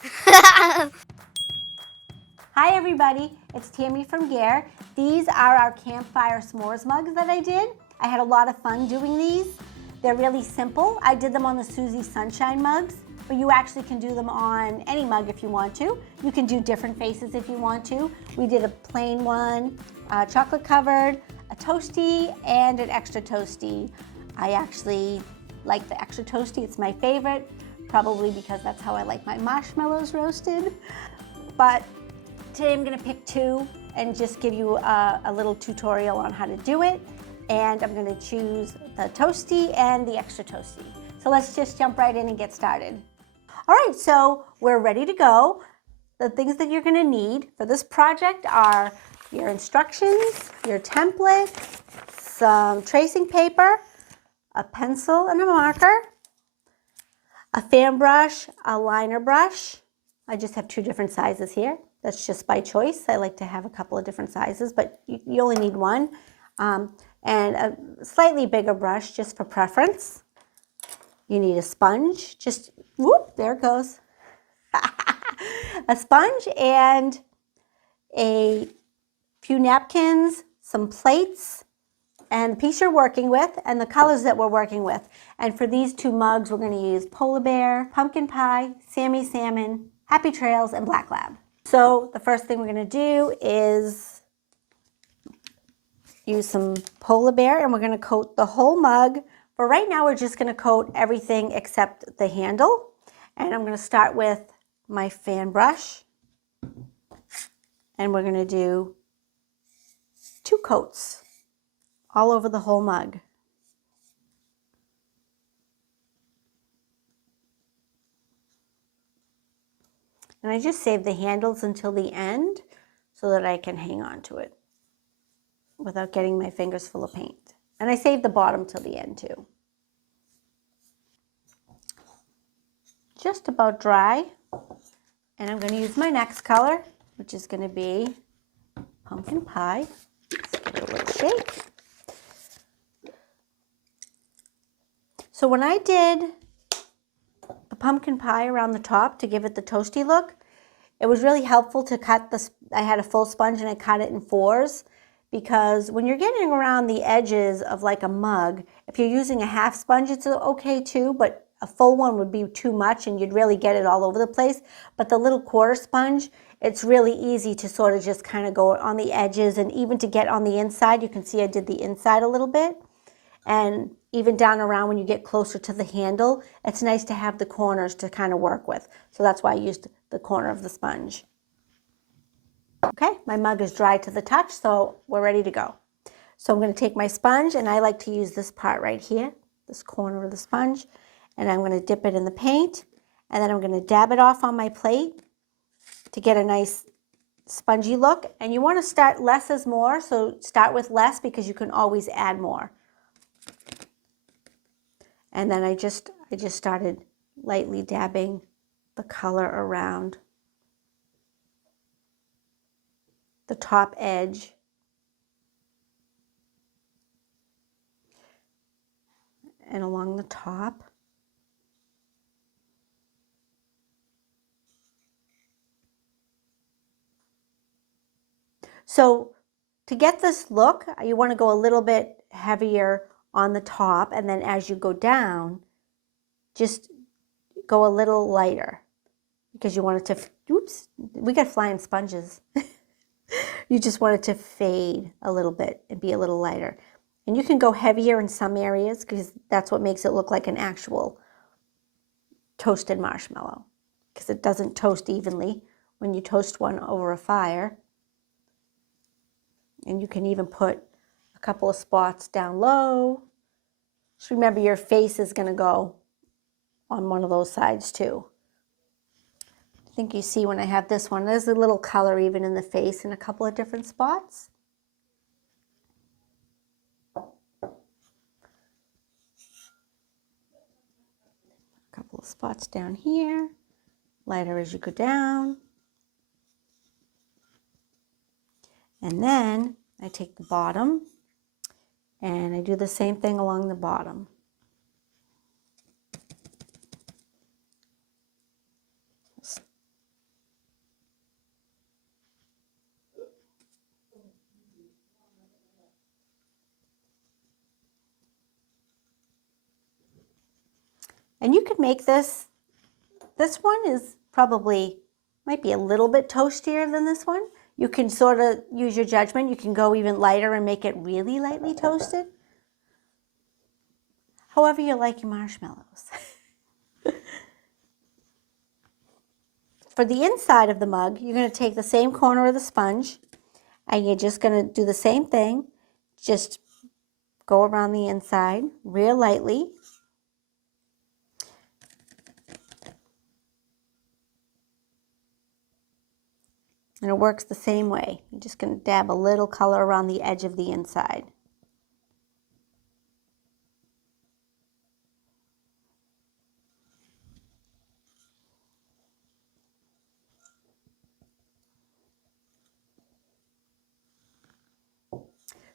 Hi everybody, it's Tammy from Gare. These are our Campfire S'mores mugs that I did. I had a lot of fun doing these. They're really simple. I did them on the Susie Sunshine mugs, but you actually can do them on any mug if you want to. You can do different faces if you want to. We did a plain one, chocolate covered, a toasty, and an extra toasty. I actually like the extra toasty, it's my favorite, probably because that's how I like my marshmallows roasted. But today I'm gonna pick two and just give you a little tutorial on how to do it. And I'm gonna choose the toasty and the extra toasty. So let's just jump right in and get started. All right, so we're ready to go. The things that you're gonna need for this project are your instructions, your template, some tracing paper, a pencil and a marker, a fan brush, a liner brush. I just have two different sizes here. That's just by choice. I like to have a couple of different sizes, but you only need one. And a slightly bigger brush just for preference. You need a sponge, just, whoop, there it goes. A sponge and a few napkins, some plates, and the piece you're working with, and the colors that we're working with. And for these two mugs, we're gonna use Polar Bear, Pumpkin Pie, Sammy Salmon, Happy Trails, and Black Lab. So the first thing we're gonna do is use some Polar Bear, and we're gonna coat the whole mug. For right now, we're just gonna coat everything except the handle. And I'm gonna start with my fan brush. And we're gonna do 2 coats all over the whole mug. And I just save the handles until the end so that I can hang on to it without getting my fingers full of paint. And I save the bottom till the end too. Just about dry. And I'm going to use my next color, which is going to be Pumpkin Pie. Let's give it a little shake. So when I did the pumpkin pie around the top to give it the toasty look, it was really helpful to cut this. I had a full sponge and I cut it in 4s, because when you're getting around the edges of like a mug, if you're using a half sponge, it's okay too, but a full one would be too much and you'd really get it all over the place. But the little quarter sponge, it's really easy to sort of just kind of go on the edges, and even to get on the inside. You can see I did the inside a little bit. And even down around when you get closer to the handle, it's nice to have the corners to kind of work with. So that's why I used the corner of the sponge. Okay, my mug is dry to the touch, so we're ready to go. So I'm going to take my sponge, and I like to use this part right here, this corner of the sponge, and I'm going to dip it in the paint, and then I'm going to dab it off on my plate to get a nice spongy look. And you want to start less is more, so start with less because you can always add more. And then I just started lightly dabbing the color around the top edge. And along the top. So to get this look, you want to go a little bit heavier on the top, and then as you go down, just go a little lighter, because you want it to, oops, we got flying sponges. You just want it to fade a little bit and be a little lighter. And you can go heavier in some areas because that's what makes it look like an actual toasted marshmallow, because it doesn't toast evenly when you toast one over a fire. And you can even put a couple of spots down low. Just remember, your face is going to go on one of those sides too. I think you see when I have this one, there's a little color even in the face in a couple of different spots. A couple of spots down here, lighter as you go down. And then I take the bottom and I do the same thing along the bottom. And you could make this one is probably, might be a little bit toastier than this one. You can sort of use your judgment. You can go even lighter and make it really lightly toasted. However you like your marshmallows. For the inside of the mug, you're going to take the same corner of the sponge and you're just going to do the same thing. Just go around the inside real lightly. And it works the same way. You're just going to dab a little color around the edge of the inside.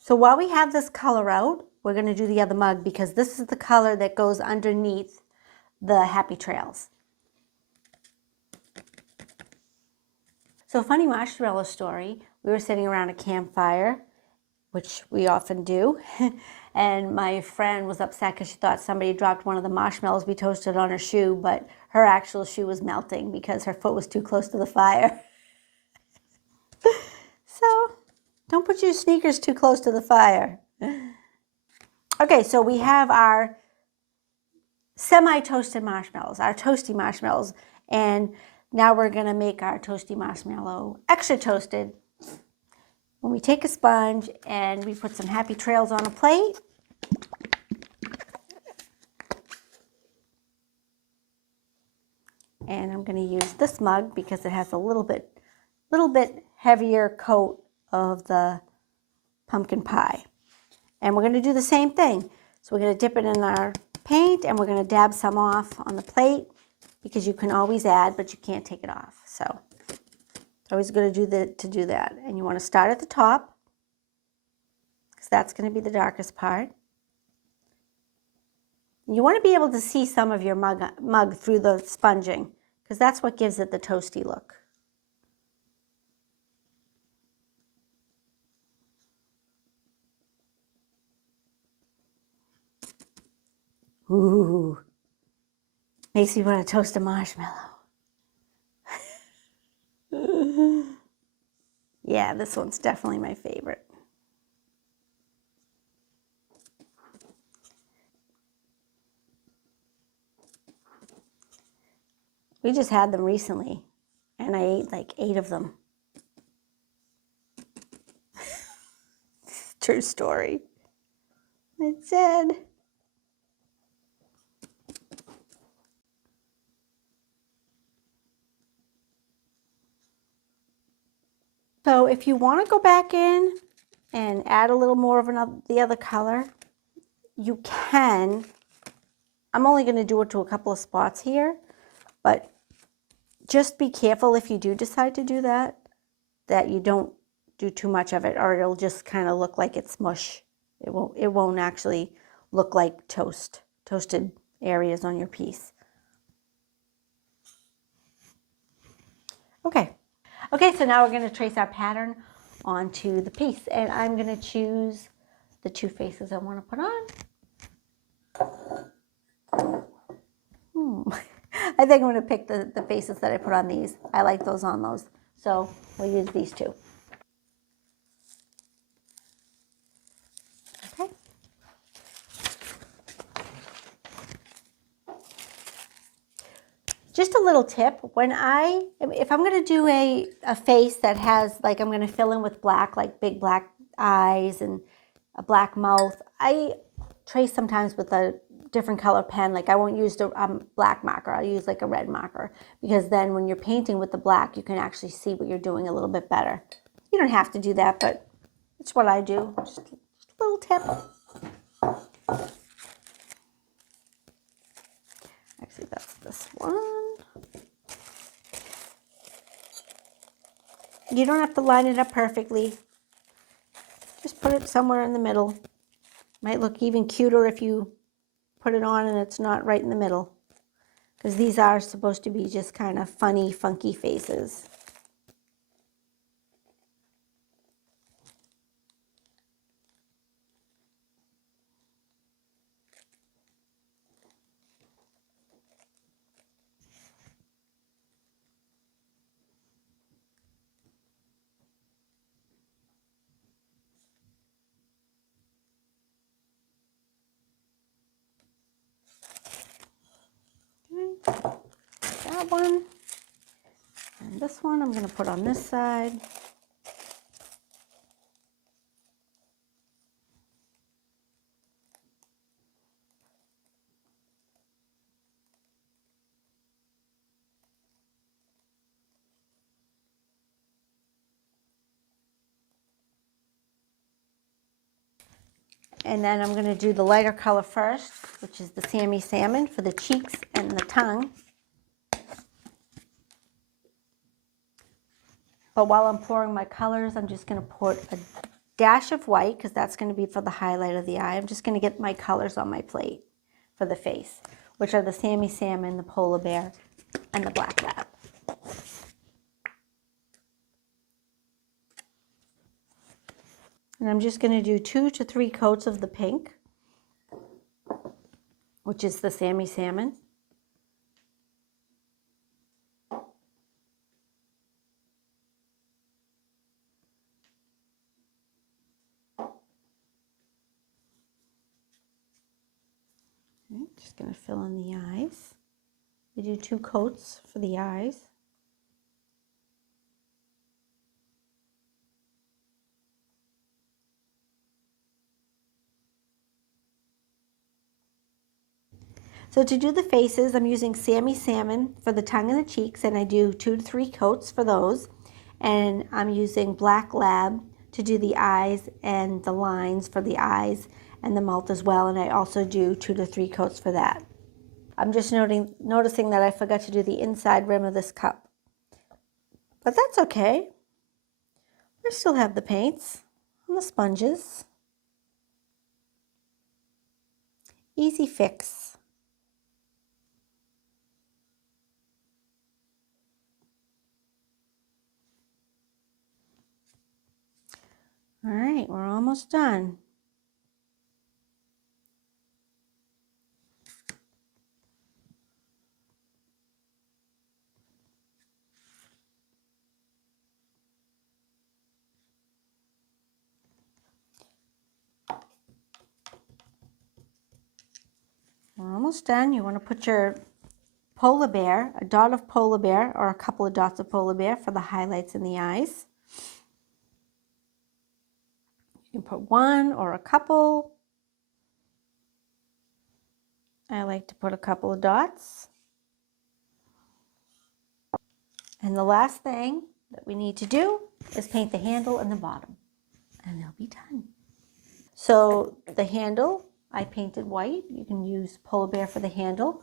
So while we have this color out, we're going to do the other mug because this is the color that goes underneath the Happy Trails. So funny marshmallow story, we were sitting around a campfire, which we often do, and my friend was upset because she thought somebody dropped one of the marshmallows we toasted on her shoe, but her actual shoe was melting because her foot was too close to the fire. So don't put your sneakers too close to the fire. Okay, so we have our semi-toasted marshmallows, our toasty marshmallows, and now we're going to make our toasty marshmallow extra toasted. When we take a sponge and we put some Happy Trails on a plate, and I'm going to use this mug because it has a little bit heavier coat of the pumpkin pie. And we're going to do the same thing. So we're going to dip it in our paint and we're going to dab some off on the plate because you can always add, but you can't take it off. So it's always good to do that. And you want to start at the top because that's going to be the darkest part. You want to be able to see some of your mug through the sponging because that's what gives it the toasty look. Ooh, makes me want to toast a marshmallow. Yeah, this one's definitely my favorite. We just had them recently, and I ate like 8 of them. True story. I did. So if you want to go back in and add a little more of the other color, you can. I'm only going to do it to a couple of spots here, but just be careful if you do decide to do that, that you don't do too much of it or it'll just kind of look like it's mush. It won't actually look like toasted areas on your piece. Okay. Okay, so now we're going to trace our pattern onto the piece, and I'm going to choose the 2 faces I want to put on. I think I'm going to pick the faces that I put on these. I like those on those, so we'll use these 2. Okay. Just a little tip, if I'm going to do a face that has, like I'm going to fill in with black, like big black eyes and a black mouth, I trace sometimes with a different color pen. Like I won't use the black marker, I'll use like a red marker, because then when you're painting with the black, you can actually see what you're doing a little bit better. You don't have to do that, but it's what I do. Just a little tip. Actually, that's this one. You don't have to line it up perfectly. Just put it somewhere in the middle. Might look even cuter if you put it on and it's not right in the middle, because these are supposed to be just kind of funny, funky faces. That one. And this one I'm going to put on this side. And then I'm going to do the lighter color first, which is the Tammy Salmon for the cheeks and the tongue. But while I'm pouring my colors, I'm just going to put a dash of white, because that's going to be for the highlight of the eye. I'm just going to get my colors on my plate for the face, which are the Tammy Salmon, the Polar Bear, and the Black Lab. And I'm just going to do 2 to 3 coats of the pink, which is the Tammy Salmon. Okay, just going to fill in the eyes. We do 2 coats for the eyes. So to do the faces, I'm using Tammy Salmon for the tongue and the cheeks, and I do 2 to 3 coats for those. And I'm using Black Lab to do the eyes and the lines for the eyes and the mouth as well, and I also do 2 to 3 coats for that. I'm just noticing that I forgot to do the inside rim of this cup. But that's okay. I still have the paints and the sponges. Easy fix. All right, we're almost done. We're almost done. You want to put your polar bear, a dot of polar bear or a couple of dots of polar bear for the highlights in the eyes. You can put 1 or a couple. I like to put a couple of dots. And the last thing that we need to do is paint the handle and the bottom, and they'll be done. So the handle, I painted white. You can use polar bear for the handle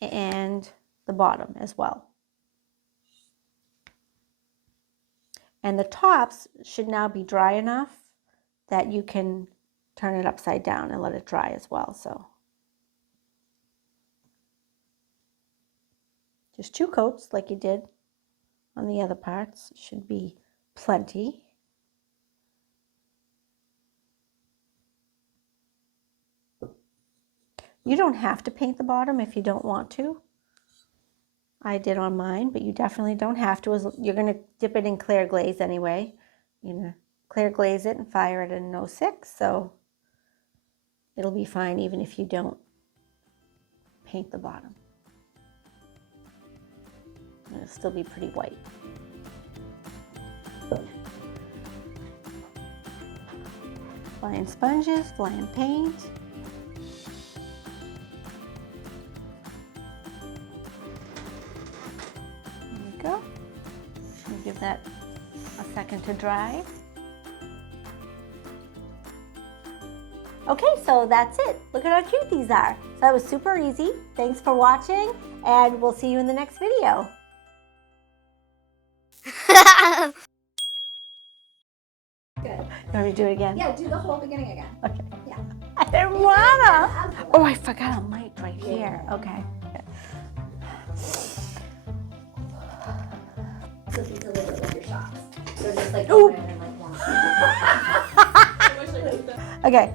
and the bottom as well. And the tops should now be dry enough that you can turn it upside down and let it dry as well. So just 2 coats like you did on the other parts should be plenty. You don't have to paint the bottom if you don't want to. I did on mine, but you definitely don't have to. You're going to dip it in clear glaze anyway. You're going to clear glaze it and fire it in 06, so it'll be fine even if you don't paint the bottom. It'll still be pretty white. Flying sponges, flying paint. Go. Give that a second to dry. Okay, so that's it. Look at how cute these are. So that was super easy. Thanks for watching, and we'll see you in the next video. Good. You want me to do it again? Yeah, do the whole beginning again. Okay. Yeah. I didn't wanna. Oh, I forgot a mic right here. Okay. So be deliberate with your shots. So just like go in and like one. Okay.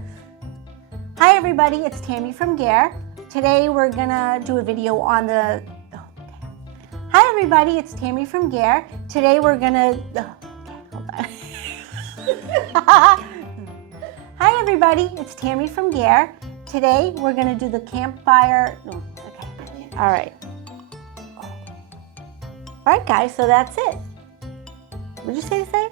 Hi everybody, it's Tammy from Gare. Today we're gonna do a video on the. Oh, okay. Hi everybody, it's Tammy from Gare. Today we're gonna. Oh, okay, hold on. Hi everybody, it's Tammy from Gare. Today we're gonna do the campfire. No, okay. All right. All right, guys, so that's it. What'd you say to say?